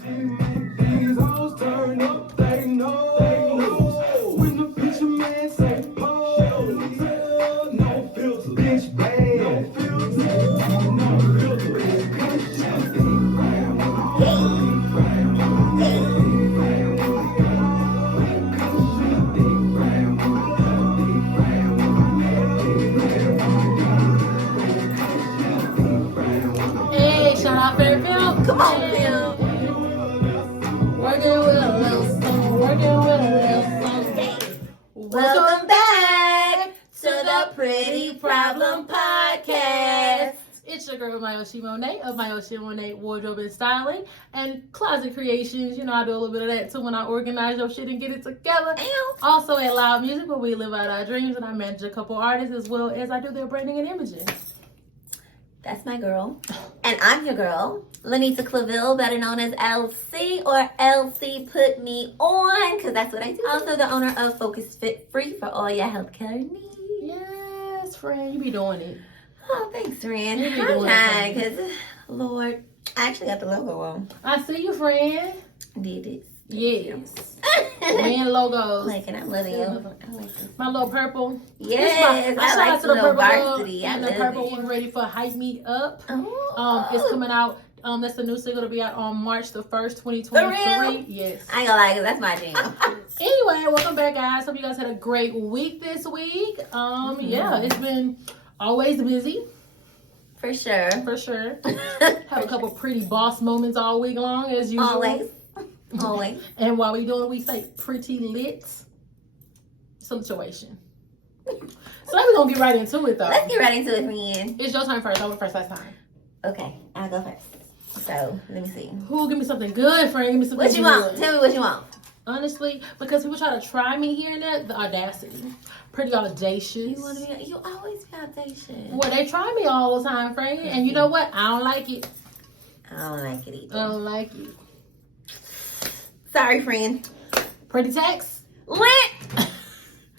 These hoes turn up, they know. When the picture man say pose, no filter, bitch bad, no filter, no Hey, shout out Fairfield. Come on, Phil. Working with a little song, working with a little song. Welcome back to the Pretty Problem Podcast. It's your girl MyoshiMoná of MyoshiMoná Wardrobe and Styling and Closet Creations. You know, I do a little bit of that too when I organize your shit and get it together. Ew. Also at Loud Music, where we live out our dreams, and I manage a couple artists as well as I do their branding and imaging. That's my girl. And I'm your girl, Lanita Claville, better known as LC, or LC Put Me On, because that's what I do. Also the owner of Focus Fit Free for all your healthcare needs. Yes, friend, you be doing it. Oh, thanks, friend. You be I'm doing trying, it. because, Lord, I actually got the logo on. I see you, friend. Did it. Yes. Man logos. Like it, I'm loving you. I like this. My little purple. Yes, I I shout like out the to little purple varsity. I and the love purple it. one ready for Hype Me Up. Oh. It's coming out. That's the new single to be out on March the 1st, 2023. For real? Yes. I ain't gonna lie, 'cause that's my jam. Anyway, welcome back, guys. Hope you guys had a great week this week. Yeah, it's been always busy. For sure. For sure. Have a couple pretty boss moments all week long, as usual. Always. Always. And while we doing, we say pretty lit situation. So now we're gonna get right into it, though. Let's get right into it, friend. It's your turn first. I went first last time. Okay, I'll go first. So, let me see. Who? Give me something good, friend. Give me something What you good. want? Tell me what you want. Honestly, because people try to try me here and there, the audacity. Pretty audacious. You always be audacious. Well, they try me all the time, friend. And you know what? I don't like it. I don't like it either. I don't like it. Sorry, friend. Pretty text. Lit! Did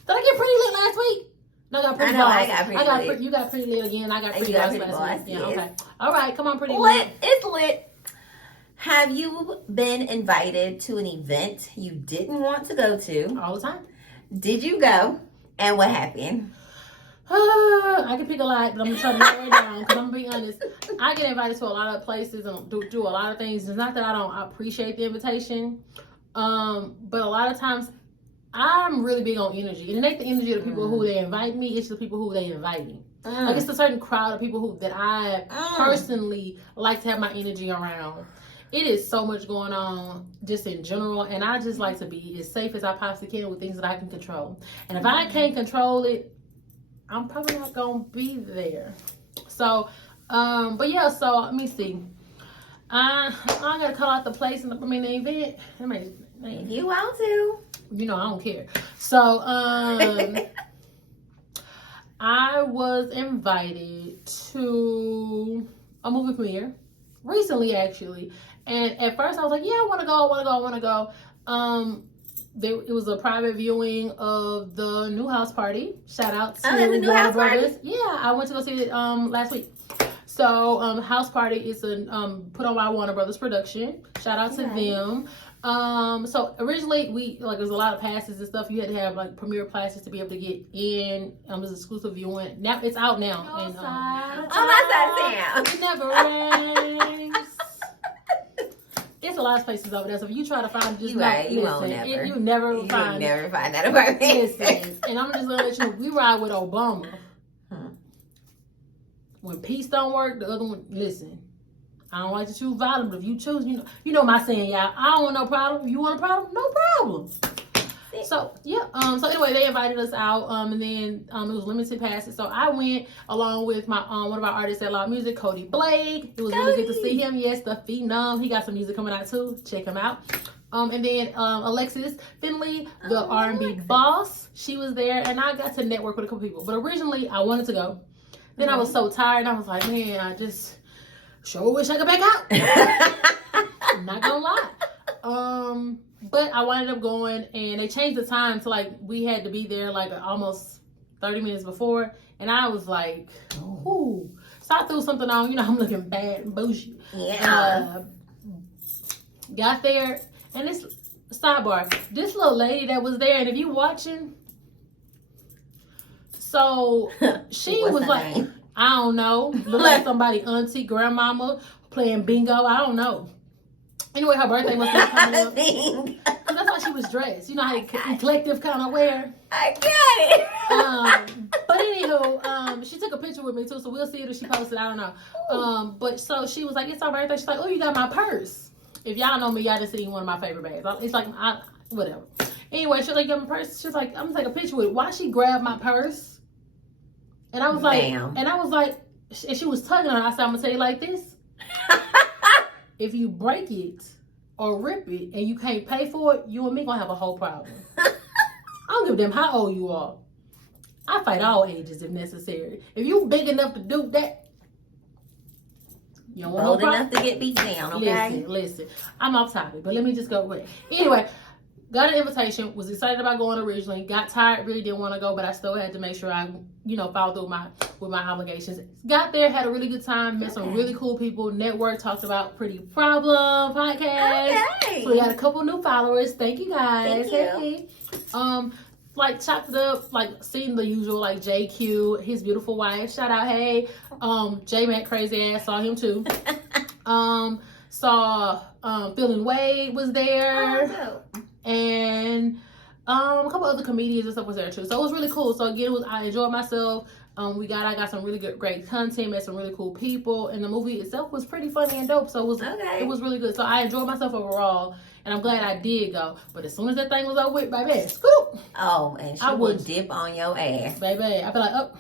I get pretty lit last week? No, I got pretty I know, boss. I got pretty lit. You got pretty lit again. I got And pretty you got boss pretty last boss, week. Yeah, yes. okay. All right, come on, pretty Lit. lit. It's lit. Have you been invited to an event you didn't want to go to? All the time. Did you go? And what happened? I can pick a lot, but I'm gonna try to narrow it down because I'm gonna be honest. I get invited to a lot of places and do a lot of things. It's not that I don't appreciate the invitation, but a lot of times I'm really big on energy, and it ain't the energy of the people who they invite me. It's the people who they inviting. Like it's a certain crowd of people that I personally like to have my energy around. It is so much going on just in general, and I just like to be as safe as I possibly can with things that I can control. And if I can't control it, I'm probably not gonna be there. So, but yeah. So let me see. I gotta call out the place and the event. If you want to. You know I don't care. So, I was invited to a movie premiere recently, actually. And at first I was like, yeah, I want to go. It was a private viewing of the new house party. Shout out to the new Warner house Brothers. party? Yeah, I went to go see it last week. So house party is a put on by Warner Brothers production. Shout out to them. So originally there's a lot of passes and stuff. You had to have like premiere passes to be able to get in. It was exclusive viewing. Now it's out now. And On my side of town. it never rains. There's a lot of places over there. So if you try to find just You won't never. you never You find will never find that apartment. Listen, and I'm just gonna let you know, we ride with Obama. When peace don't work, the other one, listen. I don't like to choose violence, but if you choose, you know my saying, y'all. I don't want no problem. If you want a problem, no problem. So yeah. So anyway, they invited us out. And then it was limited passes. So I went along with my one of our artists at Loud Music, Cody Blake. It was really good to see him. Yes, the Phenom. He got some music coming out too. Check him out. And then Alexis Finley, the R&B boss, she was there, and I got to network with a couple people. But originally, I wanted to go. Then I was so tired, and I was like, man, I just sure wish I could back out. I'm not gonna lie. But I wound up going, and they changed the time to like we had to be there like almost 30 minutes before, and I was like, ooh. So I threw something on. I'm looking bad and bougie. Yeah. Got there, and this sidebar, this little lady that was there, and if you watching, so she What's was her like, name? I don't know, look like somebody auntie, grandmama playing bingo. I don't know. Anyway, her birthday must be coming up. Thing. That's how she was dressed. You know how they collective kind of wear. I got it. But anywho, she took a picture with me too, so we'll see it if she posted. I don't know. But so she was like, "It's our birthday." She's like, "Oh, you got my purse." If y'all know me, y'all just seen one of my favorite bags. It's like whatever. Anyway, she's like, "You got my purse." She's like, "I'm gonna take a picture with it." Why she grabbed my purse? And I was like, and she was tugging on it. I said, "I'm gonna tell you like this." If you break it or rip it and you can't pay for it, you and me gonna have a whole problem. I don't give a damn how old you are. I fight all ages if necessary. If you big enough to do that, you don't want Bold no problem. enough to get beat down, okay? Listen. I'm off topic, but let me just go quick. Anyway, got an invitation, was excited about going originally, got tired, really didn't want to go, but I still had to make sure I, followed through with my obligations. Got there, had a really good time, met some really cool people, network, talked about Pretty Problem podcast. Okay. So we got a couple new followers. Thank you guys. Thank you. Hey. Like chopped it up, like seen the usual, like JQ, his beautiful wife. Shout out, hey. J Mac crazy ass, saw him too. Saw Feeling Wade was there. Oh, And a couple other comedians and stuff was there too. So it was really cool. So again, I enjoyed myself. I got some really great content, met some really cool people, and the movie itself was pretty funny and dope. So it was really good. So I enjoyed myself overall, and I'm glad I did go. But as soon as that thing was over with, baby, scoop. Oh, and she would dip on your ass, baby. I feel like, oh,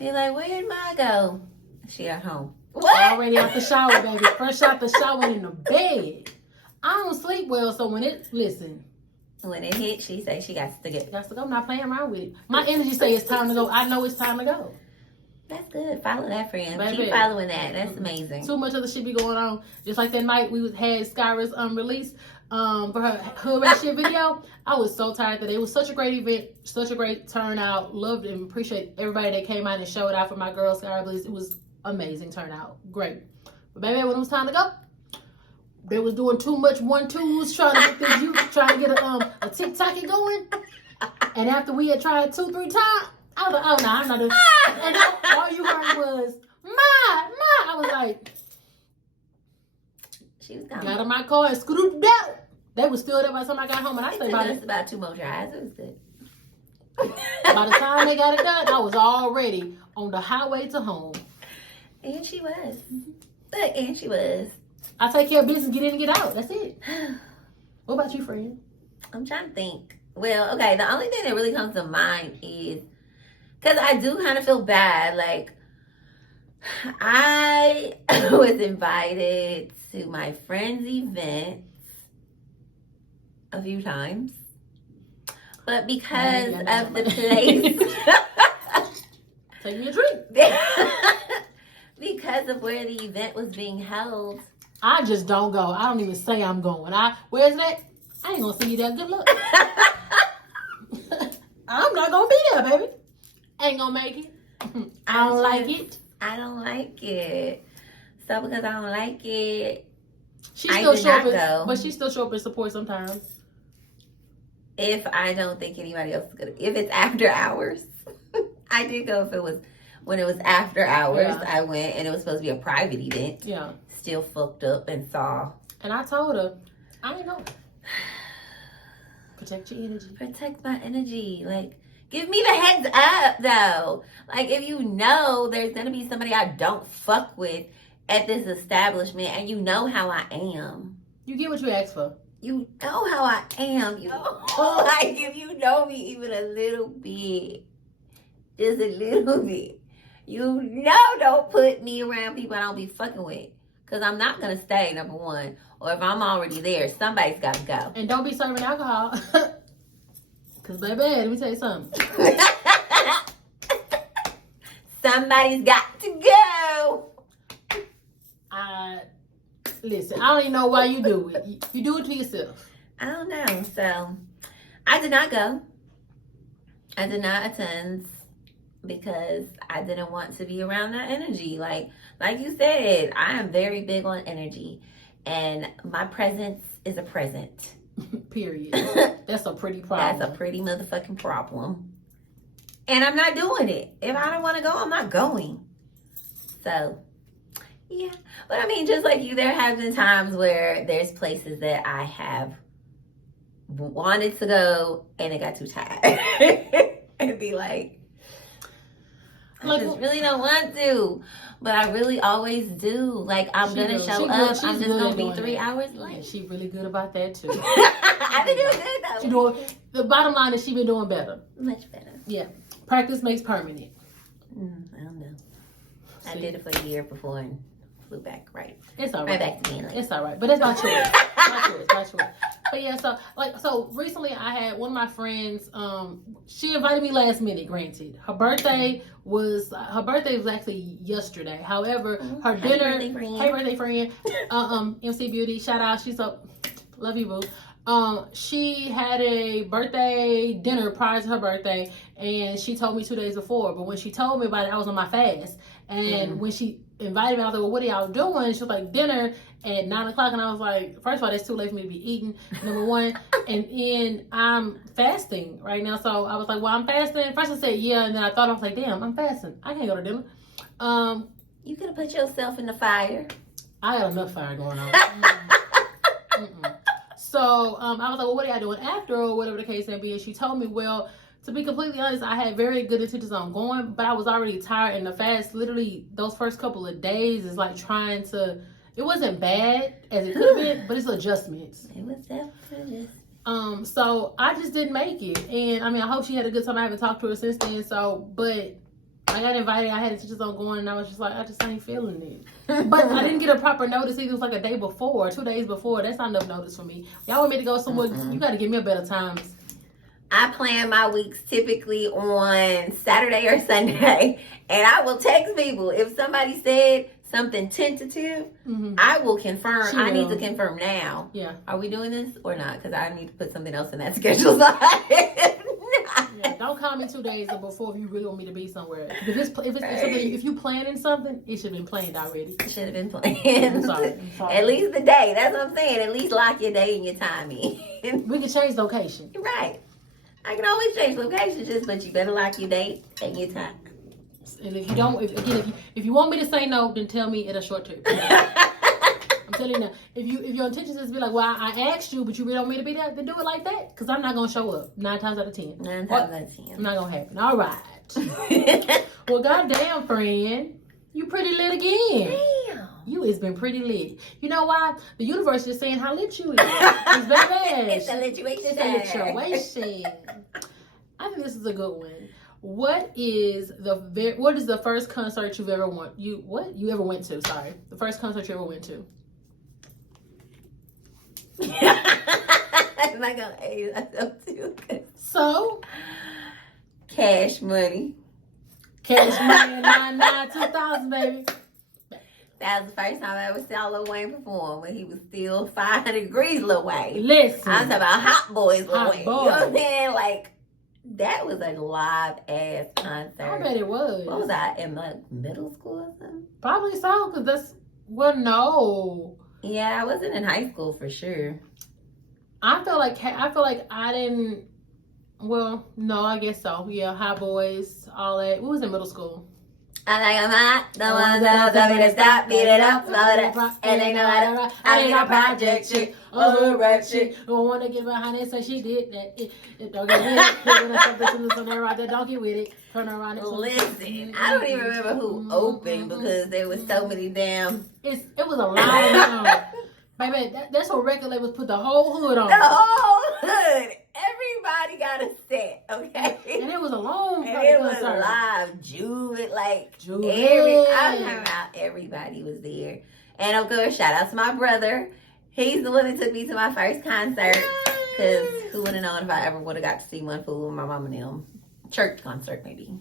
you're like, where did my go? She at home. Already out the shower, baby. Fresh out the shower in the bed. I don't sleep well, so when it hit, she say she got to get. I'm not playing around with it. My energy say it's time to go. I know it's time to go. That's good. Follow that, friend. Baby. Keep following that. That's amazing. Too much other shit be going on. Just like that night we had Skyra's release for her hood rat shit video. I was so tired that it was such a great event, such a great turnout. Loved and appreciate everybody that came out and showed out for my girl Skyra Bliss. It was amazing turnout. Great. But baby, when it was time to go, they was doing too much 1-2s, trying to get this youth, trying to get a TikTok going. And after we had tried 2-3 times, I was like, oh no, I'm not doing it. And all you heard was, Ma. I was like, she was gone. Got in my car and scooted out. They was still there by the time I got home, and I stayed about 2 more tries. It was good. By the time they got it done, I was already on the highway to home. And she was. Look, and she was. I take care of business, get in and get out. That's it. What about you, friend? I'm trying to think. Well, okay, the only thing that really comes to mind is, because I do kind of feel bad. Like, I was invited to my friend's event a few times. But because of the place... Take me a drink. Because of where the event was being held... I just don't go. I don't even say I'm going. Where's that? I ain't gonna see you there. Good luck. I'm not gonna be there, baby. Ain't gonna make it. I don't like it. I don't like it. So because I don't like it, She still show up, but she still show up and support sometimes. If I don't think anybody else is gonna, if it's after hours, I did go. If it was when it was after hours, yeah. I went, and it was supposed to be a private event. Yeah. Still fucked up and saw. And I told her, I ain't going. Protect your energy. Protect my energy. Like, give me the heads up, though. Like, if you know there's going to be somebody I don't fuck with at this establishment, and you know how I am. You get what you ask for. You know how I am. You know, like, if you know me even a little bit, just a little bit, you know don't put me around people I don't be fucking with. Because I'm not going to stay, number one. Or if I'm already there, somebody's got to go. And don't be serving alcohol. Because, baby, let me tell you something. Somebody's got to go. Listen, I don't even know why you do it. You do it to yourself. I don't know. So, I did not go. I did not attend. Because I didn't want to be around that energy. Like you said, I am very big on energy. And my presence is a present. Period. That's a pretty problem. That's a pretty motherfucking problem. And I'm not doing it. If I don't want to go, I'm not going. So, yeah. But I mean, just like you, there have been times where there's places that I have wanted to go and it got too tired. And be like, I just really don't want to. But I really always do. Like, I'm going to show up. I'm just going to be 3 hours late. Yeah, she really good about that, too. I've been doing good, though. The bottom line is she been doing better. Much better. Yeah. Practice makes permanent. I don't know. I did it for a year before and flew back It's all right. Right back to being late. It's all right. But that's my choice. my choice. But yeah, so recently I had one of my friends, she invited me last minute, granted. Her birthday was actually yesterday. However, her dinner, hey birthday friend, MC Beauty, shout out, she's up, love you boo. She had a birthday dinner prior to her birthday, and she told me 2 days before. But when she told me about it, I was on my fast. And when she invited me, I was like, well, what are y'all doing? She was like, dinner at 9 o'clock. And I was like, first of all, that's too late for me to be eating, number one. And then I'm fasting right now. So I was like, well, I'm fasting. First I said, yeah. And then I thought, I was like, damn, I'm fasting. I can't go to dinner. You could have put yourself in the fire. I got enough fire going on. So I was like, well, what are y'all doing after, or whatever the case may be? And she told me, well, to be completely honest, I had very good intentions on going, but I was already tired, and the fast, literally, those first couple of days is like trying to, it wasn't bad as it could have been, but it's adjustments. It was definitely. So I just didn't make it. And I mean, I hope she had a good time. I haven't talked to her since then, but I got invited, I had intentions on going, and I was just like, I just ain't feeling it. But I didn't get a proper notice either. It was like a day before, 2 days before. That's not enough notice for me. Y'all want me to go somewhere, you got to give me a better times. I plan my weeks typically on Saturday or Sunday, and I will text people. If somebody said something tentative, I will confirm. I need to confirm now. Yeah. Are we doing this or not? Because I need to put something else in that schedule. Yeah, don't call me 2 days before if you really want me to be somewhere. If you planning something, it should have been planned already. It should have been planned. I'm sorry. At least the day. That's what I'm saying. At least lock your day and your time in. We can change location. Right. I can always change location, but you better lock your date and your time. And if you don't, if you want me to say no, then tell me at a short trip. I'm telling you now. If your intention is to be like, well, I asked you, but you really don't want me to be there, then do it like that. Because I'm not gonna show up 9 times out of 10. 9 times out of 10. It's not gonna happen. All right. Well, goddamn, friend, you pretty lit again. Damn. You has been pretty lit. You know why? The universe is saying how lit you is. It's baby. It's a lituation. It's a lituation. I think this is a good one. What is the first concert you ever went to? Sorry, the first concert you ever went to. I'm not gonna age myself too. So, Cash Money. Cash Money 99 2000, baby. That was the first time I ever saw Lil Wayne perform when he was still 500 degrees Lil Wayne. Listen, I'm talking about Hot Boys Lil Hot Wayne. Boys. You know what I'm saying? Like, that was a live ass concert. I bet it was. What was I in like middle school or something? Probably so, because no. Yeah, I wasn't in high school for sure. I feel like I didn't. Well, no, I guess so. Yeah, Hot Boys, all that. We was in middle school. I think I'm hot. The ones that'll tell me to stop, beat it up, slow it up, and they know how to. I ain't a project chick, a hood rat chick. Don't want to get behind it, so she did that. Don't get with it. Don't get with it. Turn around. Listen, I don't even remember who opened because there was so many damn. It was a lot of baby, that's what record labels put the whole hood on. The whole hood. Everybody got a set, okay? And it was a long and it was concert. live. Juve, like Juve. I'm talking about everybody was there. And of course, shout out to my brother. He's the one that took me to my first concert. Because who would have known if I ever would have got to see one fool with my mom and them. Church concert, maybe.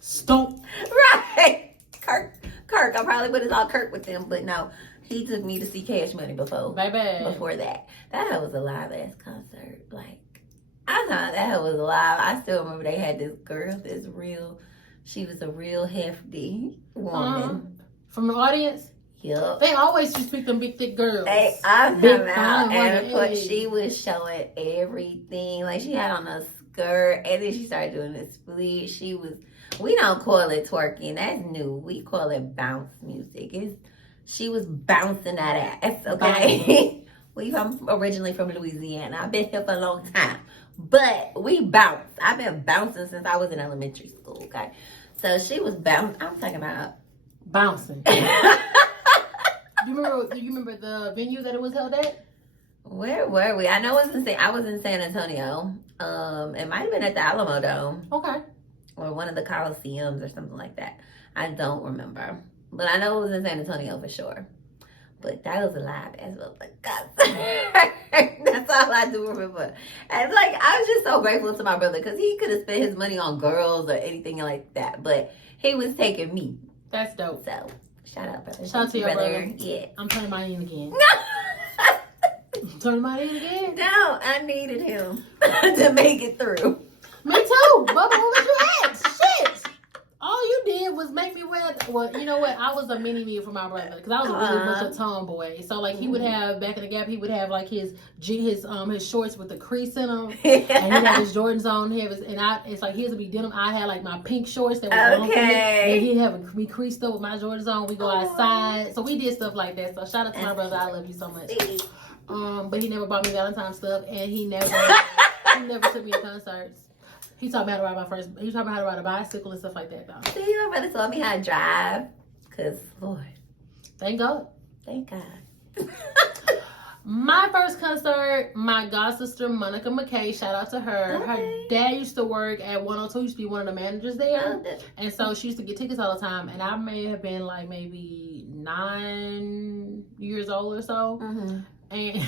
Stomp. Right. Kirk. I probably would have saw Kirk with them, but no. He took me to see Cash Money before that. That was a live ass concert. Like, I thought that was live. I still remember they had this girl, she was a real hefty woman. From the audience? Yup. They always just pick them big thick girls. I'm Big talking about, fine and of women, course hey. she was showing everything. Like she had on a skirt, and then she started doing this split. We don't call it twerking. That's new. We call it bounce music. She was bouncing that ass. Okay. I'm originally from Louisiana. I've been here for a long time, but we bounce. I've been bouncing since I was in elementary school. Okay, so she was bouncing. I'm talking about Bouncing. Do you remember the venue that it was held at? Where were we? I know I was in San Antonio. It might have been at the Alamo Dome Okay. or one of the Coliseums or something like that. I don't remember, but I know it was in San Antonio for sure. But that was a live as well. That's all I do remember. And like I was just so grateful to my brother because he could have spent his money on girls or anything like that, but he was taking me. That's dope. So shout out, brother. Shout out to your brother. Yeah. I'm turning mine in again. No. Turning mine in again. No, I needed him to make it through. Me too. Bubba, what was you at? Shit. All you did was make me wear. Well, you know what? I was a mini me for my brother because I was a really much a tomboy. So like he would have back in the Gap, he would have like his shorts with the crease in them, and he'd have his Jordans on. It's like his would be denim. I had like my pink shorts that was and he'd have me creased up with my Jordans on. We go outside, so we did stuff like that. So shout out to my brother. I love you so much. But he never bought me Valentine's stuff, and he never took me to concerts. He taught me how to ride a bicycle and stuff like that, though. See, my brother taught me how to drive. Cause Lord, thank God. thank God. My first concert, my god sister Monica McKay, shout out to her. Okay. Her dad used to work at 102, used to be one of the managers there. And so she used to get tickets all the time. And I may have been like maybe 9 years old or so. Mm-hmm. And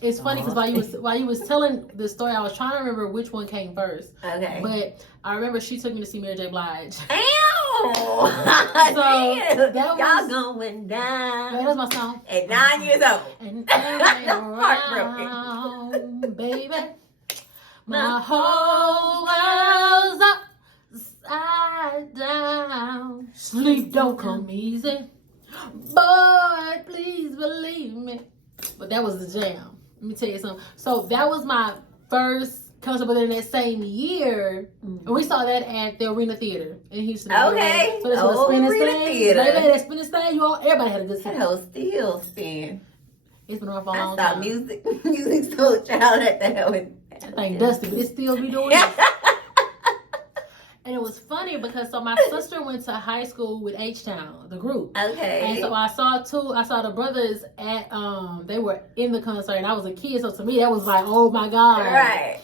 it's funny because while you was telling the story, I was trying to remember which one came first. Okay. But I remember she took me to see Mary J. Blige. Ow! So that y'all going down. That was my song. At 9 years old. And Heartbroken. around, baby, my whole world's upside down. Sleep don't come easy, boy. Please believe me. But that was the jam. Let me tell you something. So that was my first concert, but in that same year, and we saw that at the Arena Theater in Houston. Okay. So that's what spinning Arena stage. Theater. Baby, that spinning stage, everybody had a good That time. whole still spin. It's been around for a I long thought time. music so child at the hell with That thing dusty, but it still be doing it. And it was funny because so my sister went to high school with H-Town, the group. Okay. And so I saw the brothers at they were in the concert and I was a kid, so to me that was like, oh my God. Right.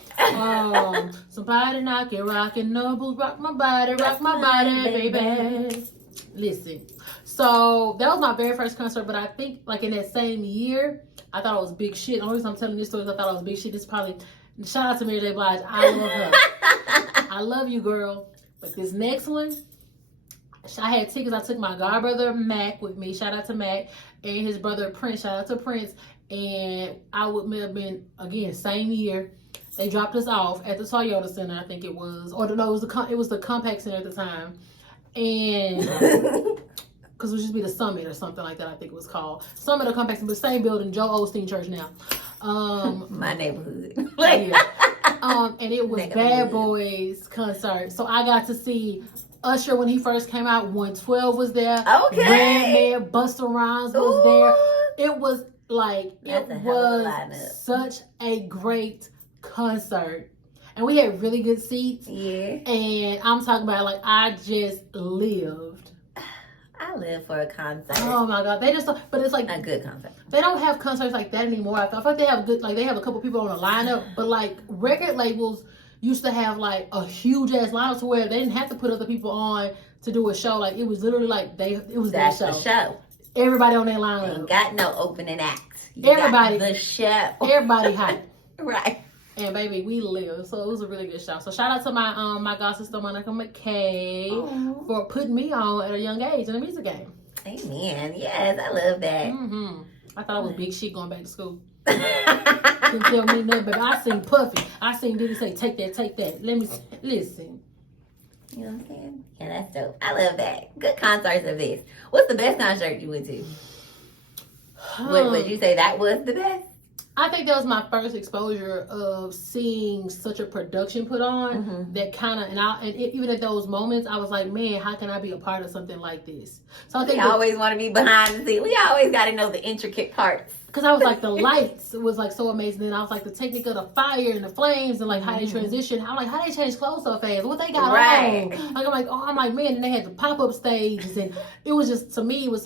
Somebody knocking, rocking, nobles, rock my body, baby. Listen. So that was my very first concert, but I think like in that same year, I thought it was big shit. The only reason I'm telling this story is I thought it was big shit. This is probably shout out to Mary J. Blige. I love her. I love you, girl. But this next one, I had tickets. I took my godbrother Mac with me. Shout out to Mac. And his brother Prince. Shout out to Prince. And I would have been, again, same year. They dropped us off at the Toyota Center, I think it was. Or no, it was the Compact Center at the time. And because it would just be the Summit or something like that, I think it was called. Summit or Compact Center, but same building, Joe Osteen Church now. My neighborhood. Yeah. And it was Bad Boys concert. So I got to see Usher when he first came out. 112 was there. Okay. Redman, Busta Rhymes was there. It was like, That's it a hell of a was lineup. such a great concert. And we had really good seats. Yeah. And I'm talking about like, I just lived. I live for a concert. Oh my God. But it's like, A good concert. they don't have concerts like that anymore. I feel like they have they have a couple people on the lineup, but like record labels used to have like a huge ass lineup to where they didn't have to put other people on to do a show. Like it was literally like it was That's their the show. show. Everybody on that lineup. Ain't got no opening act. You Everybody. got the show. Everybody hype. Right. And baby, we live. So it was a really good show. So shout out to my god sister Monica McKay for putting me on at a young age in the music game. Amen. Yes, I love that. Mm-hmm. I thought it was big shit going back to school. Couldn't tell me nothing, but I seen Puffy. I seen Diddy say, take that. Let me listen. You know what I'm saying? Yeah, that's dope. I love that. Good concerts of this. What's the best concert you went to? Would you say that was the best? I think that was my first exposure of seeing such a production put on that kind of, even at those moments, I was like, man, how can I be a part of something like this? So I think we always want to be behind the scenes. We always got to know the intricate parts. Because I was like, the lights was like so amazing. And I was like, the technique of the fire and the flames and like how they transition. I'm like, how they change clothes so fast? What they got on? Like, I'm like, man, and they had the pop-up stages. And it was just, to me, it was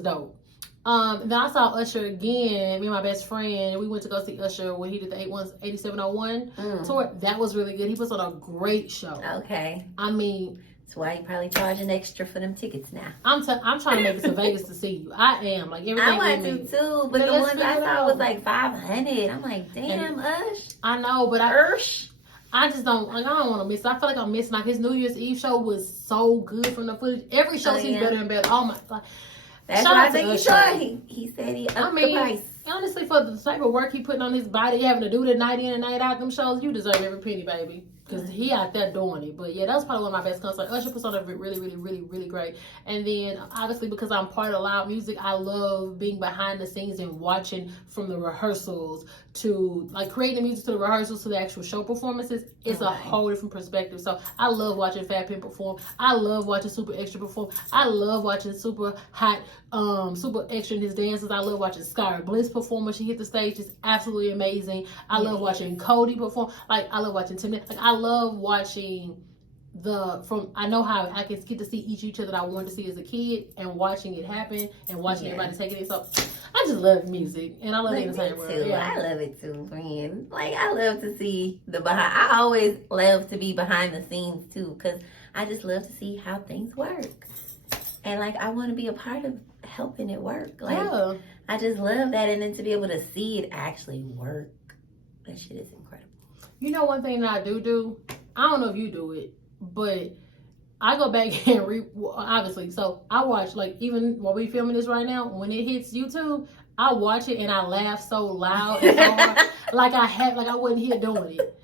dope. Then I saw Usher again, me and my best friend. We went to go see Usher when he did the 8701 tour. That was really good. He puts on a great show. Okay. I mean, that's why you probably charging extra for them tickets now. I'm trying to make it to Vegas to see you. I am. Like, everything I want to too, but the ones I saw was like 500. I'm like, damn, Ush. I know, but I just don't, like, I don't want to miss it. I feel like I'm missing. Like, his New Year's Eve show was so good from the footage. Every show seems better and better. Oh my God. That's why I think he should. He said he upped the price. Honestly, for the type of work he putting on his body, having to do the night in and night out, them shows, you deserve every penny, baby. Because he out there doing it. But yeah, that was probably one of my best concerts. Usher puts on a really, really, really, really great. And then obviously because I'm part of loud music, I love being behind the scenes and watching from the rehearsals to like creating the music to the rehearsals to the actual show performances. It's a whole different perspective. So I love watching Fat Pimp perform. I love watching Super Extra perform. I love watching Super Hot, Super Extra in his dances. I love watching Sky Bliss perform when she hit the stage. It's absolutely amazing. I love watching Cody perform. Like, I love watching Tim. Like, I love watching I know how I can get to see each other that I wanted to see as a kid and watching it happen and watching everybody taking it. So I just love music and I love the entertainment world. Yeah. I love it too, friend. Like, I love to see I always love to be behind the scenes too, because I just love to see how things work. And like, I want to be a part of helping it work. Like, I just love that. And then to be able to see it actually work, that shit is incredible. You know, one thing that I do, I don't know if you do it, but I go back and obviously, so I watch, like, even while we filming this right now, when it hits YouTube, I watch it and I laugh so loud and so hard, like I wasn't here doing it.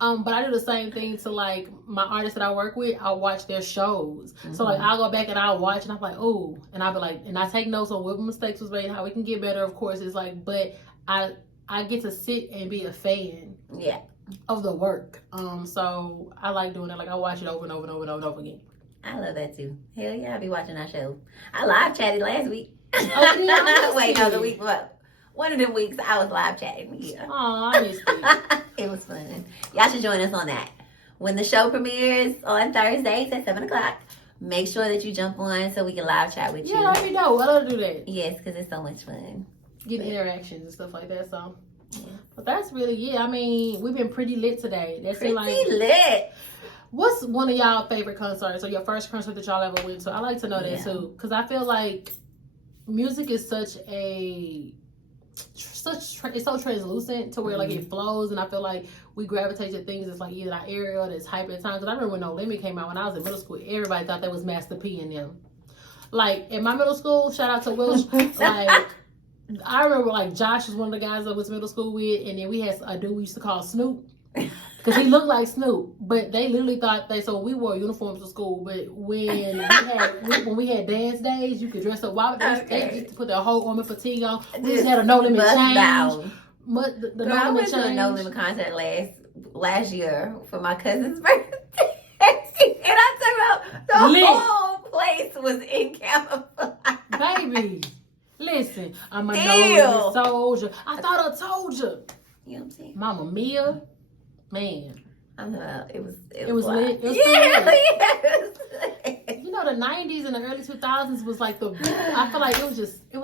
But I do the same thing to like my artists that I work with. I watch their shows. So like I'll go back and I'll watch and I'm like, oh, and I'll be like, and I take notes on what mistakes was made, how we can get better. Of course, it's like, but I get to sit and be a fan. Yeah. Of the work. So I like doing it. Like I watch it over and over and over and over and over again. I love that too. Hell yeah, I be watching our show. I live chatted last week. Oh, yeah, wait, no, the week before. One of them weeks I was live chatting. Yeah. Oh, I missed it. It was fun. Y'all should join us on that. When the show premieres on Thursdays at 7 o'clock, make sure that you jump on so we can live chat with you. Yeah, let me know. I love to do that. Yes, because it's so much fun. Getting interactions and stuff like that. So, but that's really it. I mean, we've been pretty lit today. That's pretty lit. What's one of y'all favorite concerts or your first concert that y'all ever went to? I like to know that too, because I feel like music is it's so translucent to where like it flows, and I feel like we gravitate to things that's like either our area or that's hype at times. Because I remember when No Limit came out when I was in middle school, everybody thought that was Master P and them. Like in my middle school, shout out to Will. Like I remember like Josh was one of the guys I was middle school with, and then we had a dude we used to call Snoop. Because he looked like Snoop, but they literally thought so we wore uniforms to school, but when we had dance days, you could dress up. Why they used to put their whole army fatigue on? We just had a No Limit change. The No Limit change. I went to a No Limit concert last year for my cousin's birthday. And I took out the whole place was in camouflage. Baby, listen, I'm a No Limit soldier. I thought I told you. You know what I'm saying? Mama Mia. Man, it was lit. It was lit. You know, the 90s and the early 2000s was like I feel like it was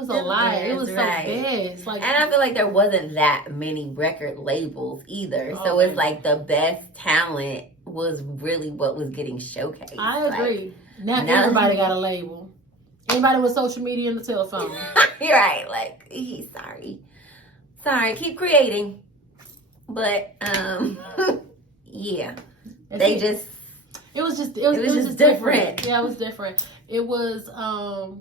a lot. It was so best. Like, and I feel like there wasn't that many record labels either. So it's like the best talent was really what was getting showcased. I agree. Now everybody got a label. Anybody with social media and the telephone. You're right. Like, sorry, keep creating. But yeah, it was just different. Yeah, it was different. It was although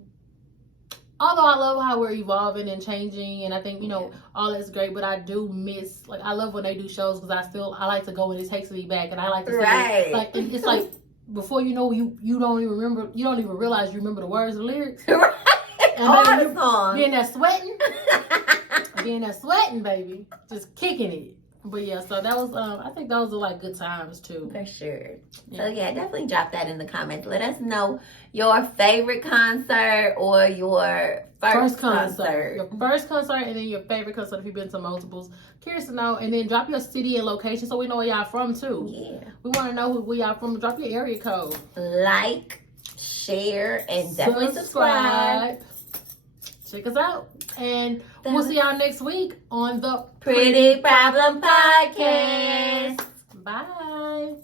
I love how we're evolving and changing, and I think all that's great, but I do miss, like, I love when they do shows because I like to go and it takes me back, and I like to say like it's like before you don't even realize you remember the words and lyrics. Right. And all the songs. Being there sweating. Being there sweating, baby. Just kicking it. But yeah, so that was, I think those are like good times too. For sure. Yeah. So yeah, definitely drop that in the comments. Let us know your favorite concert or your first concert. Your first concert and then your favorite concert if you've been to multiples. Curious to know. And then drop your city and location so we know where y'all from too. Yeah. We want to know where y'all from. Drop your area code. Like, share, and definitely subscribe. Check us out. And we'll see y'all next week on the Pretty Problem Podcast. Bye.